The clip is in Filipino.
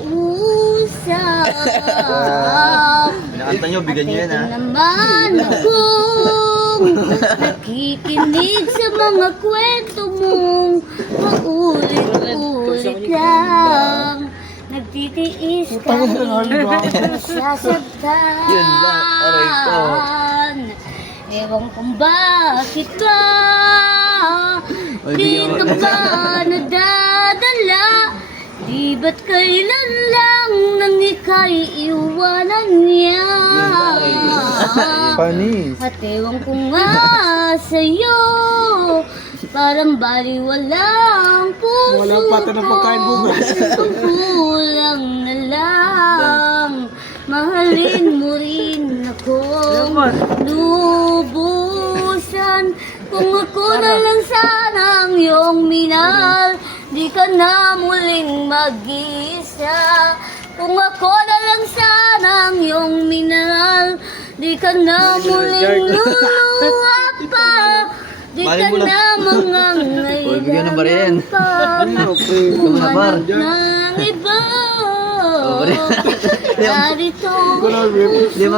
usap. Pinakanta nyo, bigyan nyo yan ha. At ito naman akong nakikinig sa mga kwento mong paulit-ulit lang. Nagtitiis kahit nasasaktan. Yun lang, aray ko. Ewan kung bakit ba di ka ba nadadala. Di ba't kailan lang nang ika'y iwanan niya. Panis. At ewan ko nga sa'yo, parang baliwala ang puso ko. Walang pata ng pagkain bugas. Kulang na lang, mahalin mo rin akong lubusan. Kung ako na lang sana ang iyong minahal, di ka na muling mag-isa. Kung ako na lang sana ang iyong minahal, di ka na muling luluha pa. Di ka na Uy, bigyan ng bariyan. pa. Humanap ng iba. Oh, bariyan. Narito Di ba